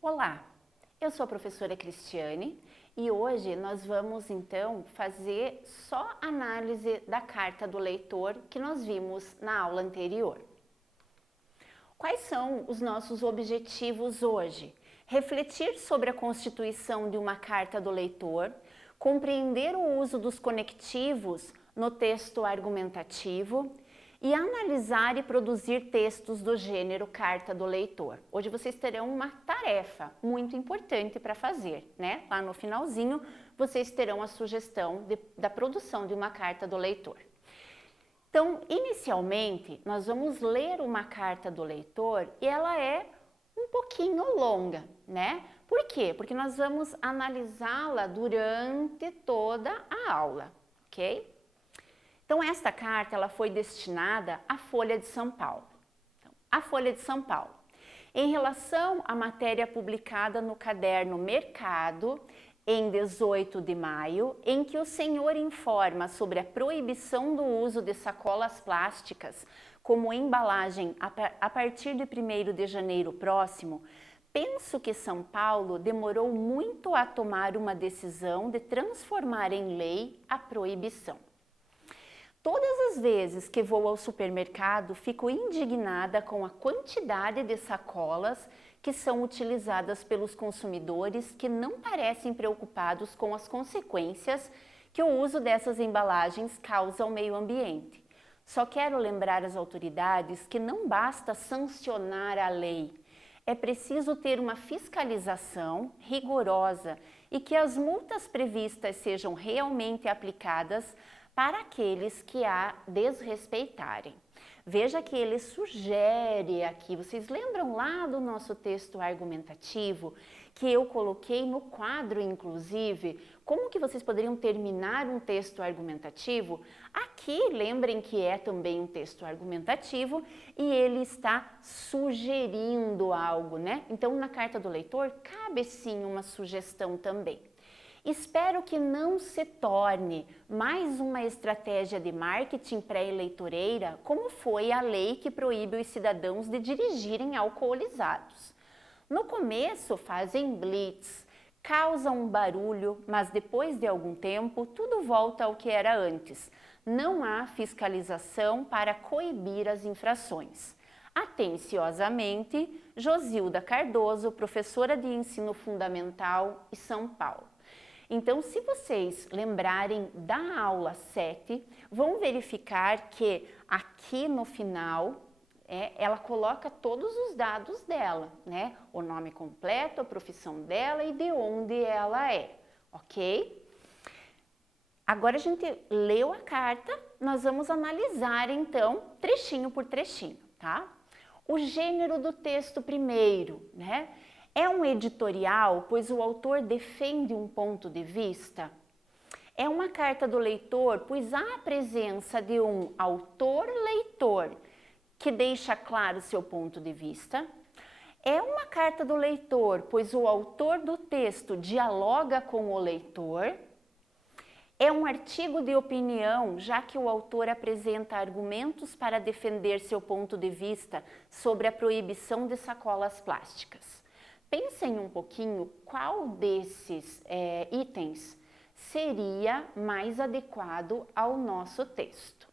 Olá, eu sou a professora Cristiane e hoje nós vamos então fazer só análise da carta do leitor que nós vimos na aula anterior. Quais são os nossos objetivos hoje? Refletir sobre a constituição de uma carta do leitor, compreender o uso dos conectivos no texto argumentativo e analisar e produzir textos do gênero carta do leitor. Hoje vocês terão uma tarefa muito importante para fazer, né? Lá no finalzinho vocês terão a sugestão da produção de uma carta do leitor. Então, inicialmente, nós vamos ler uma carta do leitor e ela é um pouquinho longa, né? Por quê? Porque nós vamos analisá-la durante toda a aula, ok? Então, esta carta ela foi destinada à Folha de São Paulo. Então, a Folha de São Paulo. Em relação à matéria publicada no caderno Mercado, em 18 de maio, em que o senhor informa sobre a proibição do uso de sacolas plásticas como embalagem a partir de 1º de janeiro próximo, penso que São Paulo demorou muito a tomar uma decisão de transformar em lei a proibição. Todas as vezes que vou ao supermercado, fico indignada com a quantidade de sacolas que são utilizadas pelos consumidores que não parecem preocupados com as consequências que o uso dessas embalagens causa ao meio ambiente. Só quero lembrar às autoridades que não basta sancionar a lei, é preciso ter uma fiscalização rigorosa e que as multas previstas sejam realmente aplicadas para aqueles que a desrespeitarem. Veja que ele sugere aqui, vocês lembram lá do nosso texto argumentativo, que eu coloquei no quadro, inclusive, como que vocês poderiam terminar um texto argumentativo? Aqui, lembrem que é também um texto argumentativo e ele está sugerindo algo, né? Então, na carta do leitor, cabe sim uma sugestão também. Espero que não se torne mais uma estratégia de marketing pré-eleitoreira, como foi a lei que proíbe os cidadãos de dirigirem alcoolizados. No começo fazem blitz, causam um barulho, mas depois de algum tempo tudo volta ao que era antes. Não há fiscalização para coibir as infrações. Atenciosamente, Josilda Cardoso, professora de ensino fundamental em São Paulo. Então, se vocês lembrarem da aula 7, vão verificar que aqui no final, ela coloca todos os dados dela, né? O nome completo, a profissão dela e de onde ela é, ok? Agora a gente leu a carta, nós vamos analisar então, trechinho por trechinho, tá? O gênero do texto primeiro, né? É um editorial, pois o autor defende um ponto de vista? É uma carta do leitor, pois há a presença de um autor-leitor que deixa claro seu ponto de vista? É uma carta do leitor, pois o autor do texto dialoga com o leitor? É um artigo de opinião, já que o autor apresenta argumentos para defender seu ponto de vista sobre a proibição de sacolas plásticas? Pensem um pouquinho qual desses itens seria mais adequado ao nosso texto.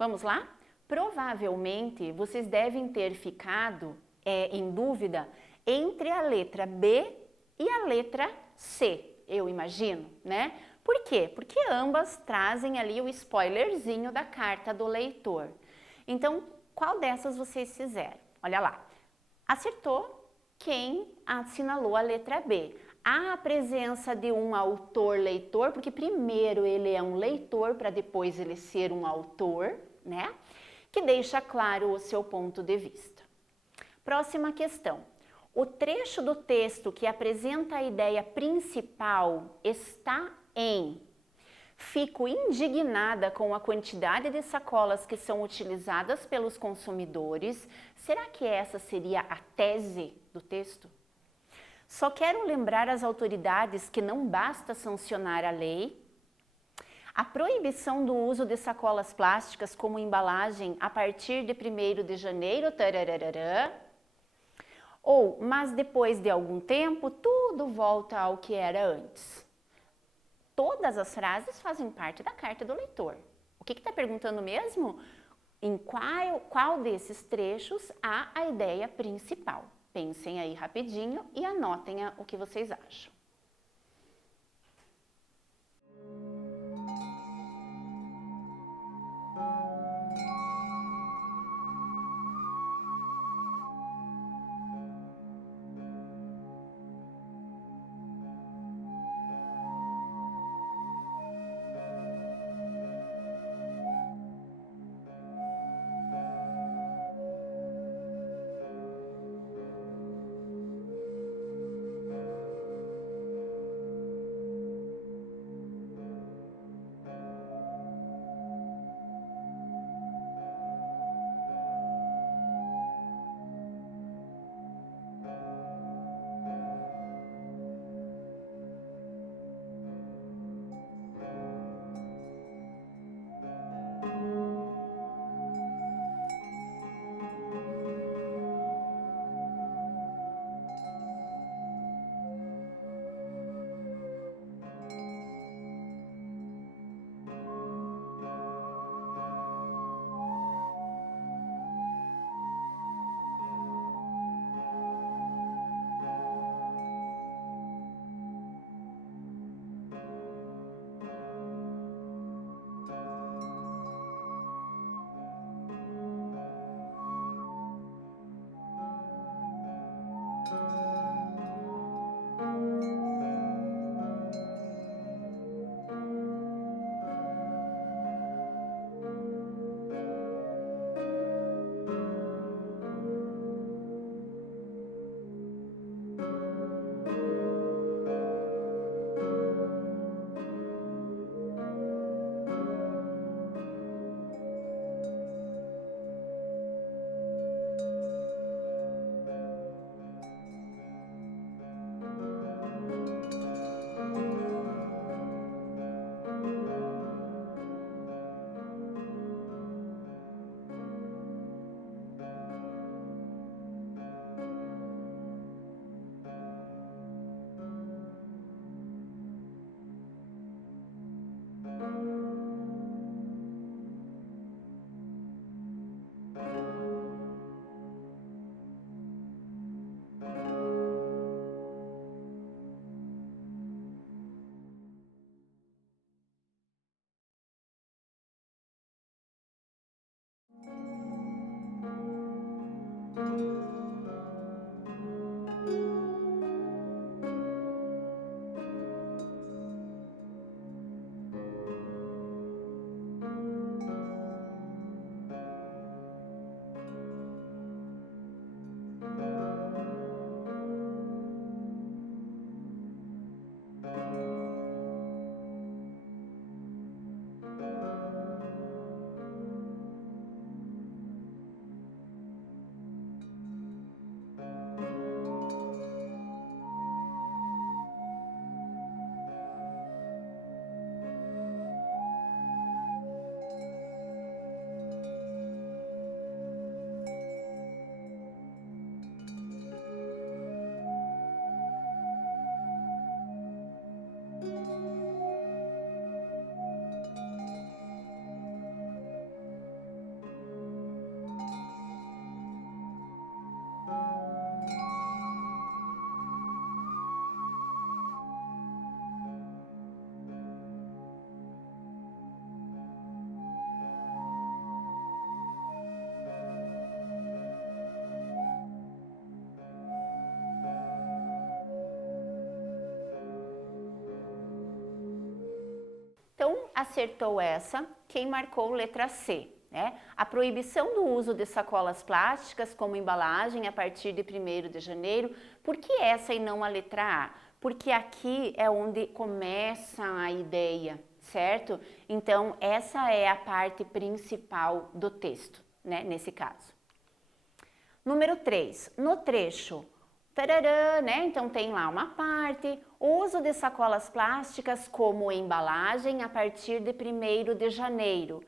Vamos lá? Provavelmente vocês devem ter ficado em dúvida entre a letra B e a letra C, eu imagino, né? Por quê? Porque ambas trazem ali o spoilerzinho da carta do leitor. Então, qual dessas vocês fizeram? Olha lá. Acertou quem assinalou a letra B. Há a presença de um autor-leitor, porque primeiro ele é um leitor para depois ele ser um autor, né? Que deixa claro o seu ponto de vista. Próxima questão. O trecho do texto que apresenta a ideia principal está em: fico indignada com a quantidade de sacolas que são utilizadas pelos consumidores. Será que essa seria a tese do texto? Só quero lembrar às autoridades que não basta sancionar a lei. A proibição do uso de sacolas plásticas como embalagem a partir de 1º de janeiro, tarararã. Ou, mas depois de algum tempo, tudo volta ao que era antes. Todas as frases fazem parte da carta do leitor. O que está perguntando mesmo? Em qual desses trechos há a ideia principal? Pensem aí rapidinho e anotem o que vocês acham. Acertou essa. Quem marcou letra C? Né? A proibição do uso de sacolas plásticas como embalagem a partir de 1º de janeiro. Por que essa e não a letra A? Porque aqui é onde começa a ideia, certo? Então, essa é a parte principal do texto, né, nesse caso. Número 3, no trecho, tararã, né? Então tem lá uma parte, uso de sacolas plásticas como embalagem a partir de 1º de janeiro.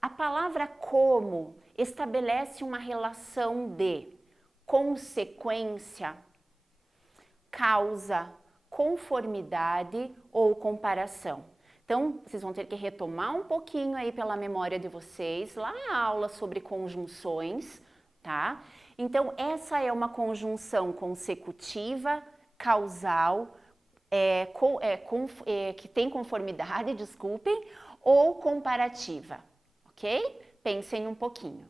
A palavra como estabelece uma relação de consequência, causa, conformidade ou comparação. Então, vocês vão ter que retomar um pouquinho aí pela memória de vocês, lá na aula sobre conjunções, tá? Então, essa é uma conjunção consecutiva, causal, que tem conformidade, desculpem, ou comparativa, ok? Pensem um pouquinho.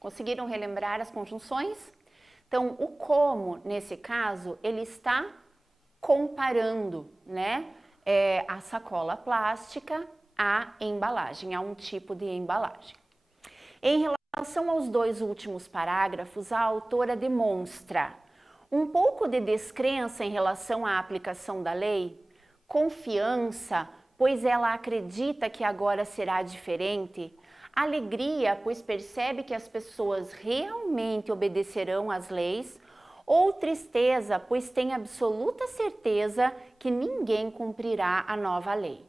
Conseguiram relembrar as conjunções? Então, o como, nesse caso, ele está comparando, né, a sacola plástica à embalagem, a um tipo de embalagem. Em relação aos dois últimos parágrafos, a autora demonstra um pouco de descrença em relação à aplicação da lei, confiança, pois ela acredita que agora será diferente, alegria, pois percebe que as pessoas realmente obedecerão às leis, ou tristeza, pois tem absoluta certeza que ninguém cumprirá a nova lei.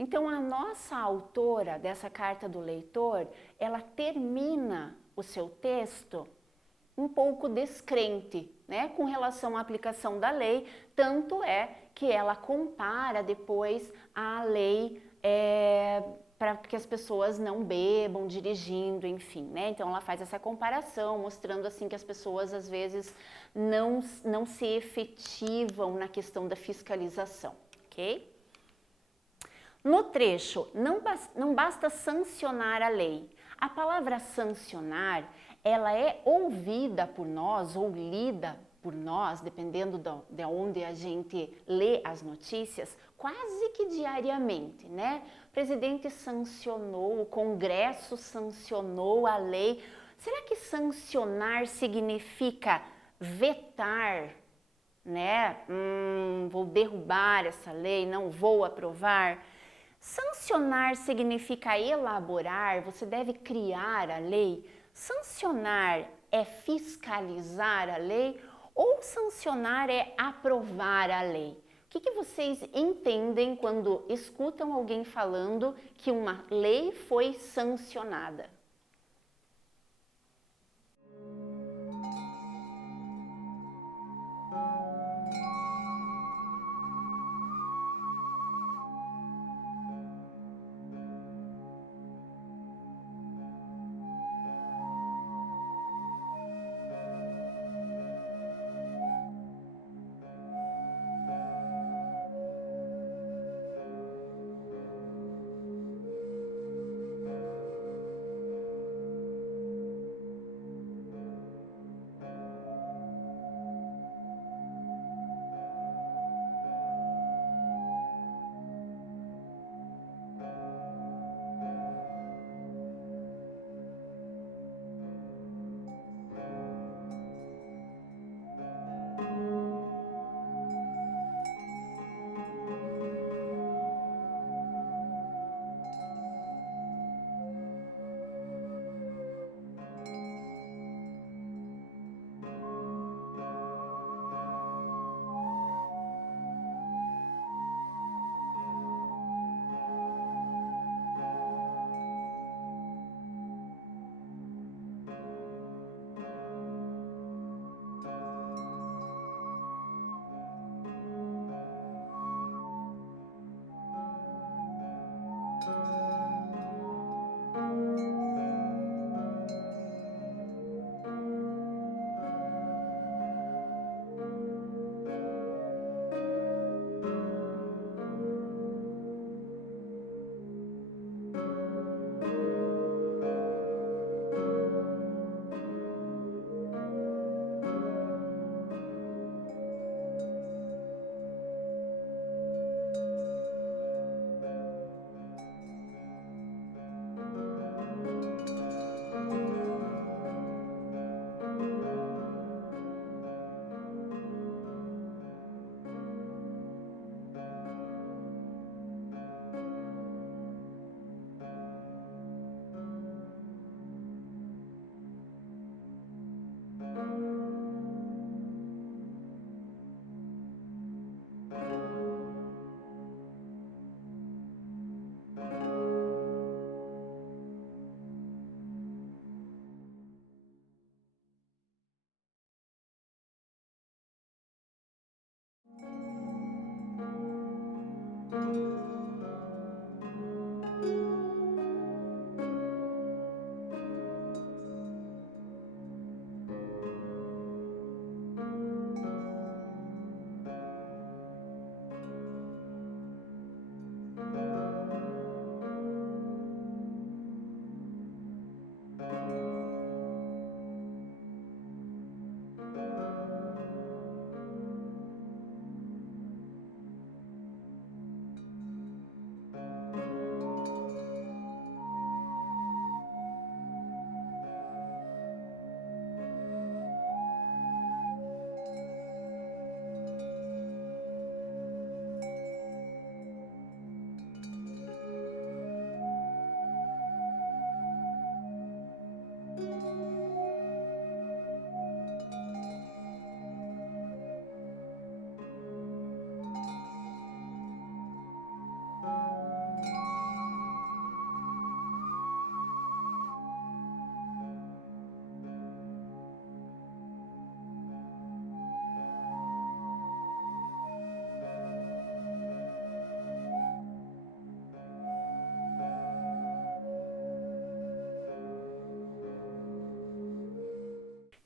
Então, a nossa autora dessa carta do leitor, ela termina o seu texto um pouco descrente, né, com relação à aplicação da lei, tanto é que ela compara depois a lei para que as pessoas não bebam dirigindo, enfim, né? Então ela faz essa comparação, mostrando assim que as pessoas às vezes não se efetivam na questão da fiscalização, ok? No trecho, não basta sancionar a lei. A palavra sancionar, ela é ouvida por nós ou lida por nós, dependendo de onde a gente lê as notícias, quase que diariamente, né? O presidente sancionou, o Congresso sancionou a lei. Será que sancionar significa vetar, né? Vou derrubar essa lei, não vou aprovar. Sancionar significa elaborar, você deve criar a lei. Sancionar é fiscalizar a lei ou sancionar é aprovar a lei? O que vocês entendem quando escutam alguém falando que uma lei foi sancionada?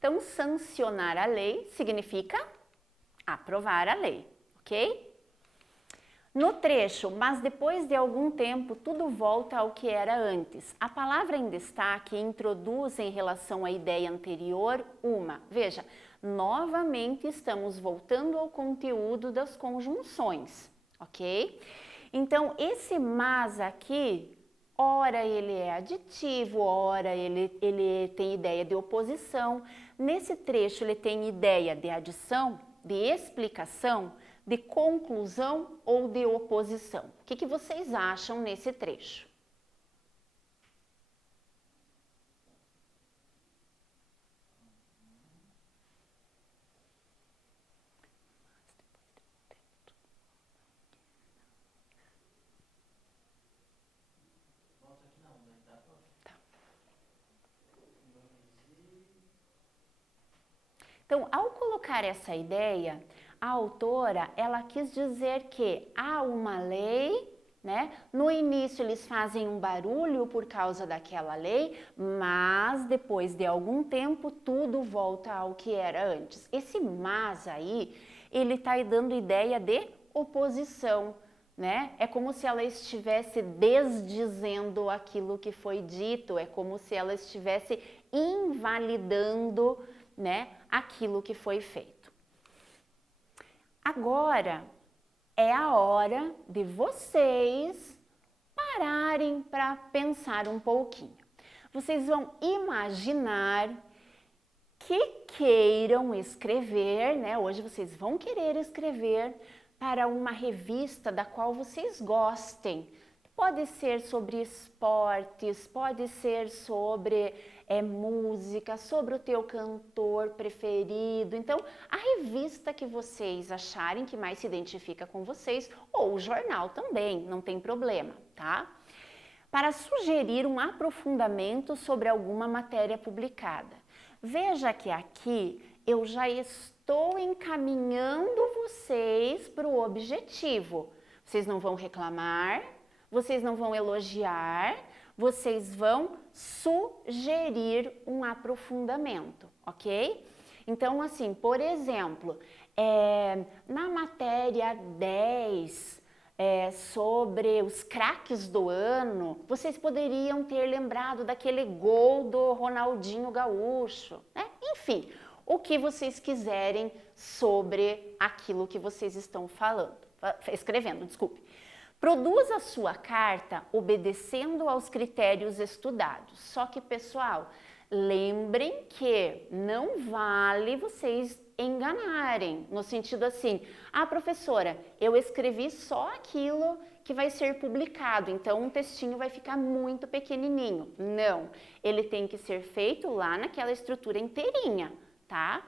Então, sancionar a lei significa aprovar a lei, ok? No trecho, mas depois de algum tempo tudo volta ao que era antes. A palavra em destaque introduz em relação à ideia anterior veja, novamente estamos voltando ao conteúdo das conjunções, ok? Então, esse mas aqui, ora ele é aditivo, ora ele tem ideia de oposição. Nesse trecho ele tem ideia de adição, de explicação, de conclusão ou de oposição. O que vocês acham nesse trecho? Então, ao colocar essa ideia, a autora, ela quis dizer que há uma lei, né? No início eles fazem um barulho por causa daquela lei, mas depois de algum tempo tudo volta ao que era antes. Esse mas aí, ele está dando ideia de oposição, né? É como se ela estivesse desdizendo aquilo que foi dito, é como se ela estivesse invalidando, né, aquilo que foi feito. Agora é a hora de vocês pararem para pensar um pouquinho. Vocês vão imaginar que queiram escrever, né? Hoje vocês vão querer escrever para uma revista da qual vocês gostem. Pode ser sobre esportes, pode ser sobre música, sobre o teu cantor preferido. Então, a revista que vocês acharem que mais se identifica com vocês, ou o jornal também, não tem problema, tá? Para sugerir um aprofundamento sobre alguma matéria publicada. Veja que aqui eu já estou encaminhando vocês para o objetivo. Vocês não vão reclamar, vocês não vão elogiar, vocês vão sugerir um aprofundamento, ok? Então, assim, por exemplo, na matéria 10, sobre os craques do ano, vocês poderiam ter lembrado daquele gol do Ronaldinho Gaúcho, né? Enfim, o que vocês quiserem sobre aquilo que vocês estão escrevendo, desculpe. Produza a sua carta obedecendo aos critérios estudados. Só que, pessoal, lembrem que não vale vocês enganarem, no sentido assim, professora, eu escrevi só aquilo que vai ser publicado, então um textinho vai ficar muito pequenininho. Não, ele tem que ser feito lá naquela estrutura inteirinha, tá?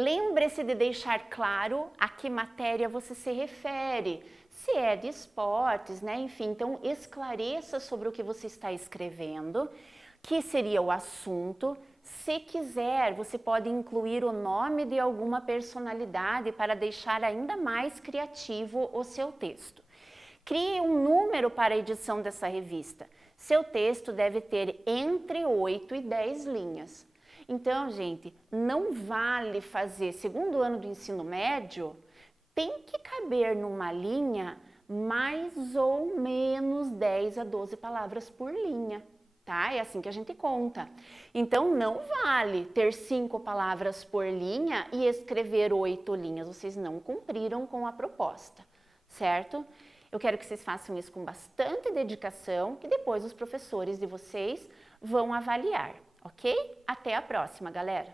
Lembre-se de deixar claro a que matéria você se refere, se é de esportes, né? Enfim, então esclareça sobre o que você está escrevendo, que seria o assunto. Se quiser, você pode incluir o nome de alguma personalidade para deixar ainda mais criativo o seu texto. Crie um número para a edição dessa revista. Seu texto deve ter entre 8 e 10 linhas. Então, gente, não vale fazer segundo ano do ensino médio, tem que caber numa linha mais ou menos 10 a 12 palavras por linha, tá? É assim que a gente conta. Então, não vale ter 5 palavras por linha e escrever 8 linhas. Vocês não cumpriram com a proposta, certo? Eu quero que vocês façam isso com bastante dedicação, que depois os professores de vocês vão avaliar. Ok? Até a próxima, galera!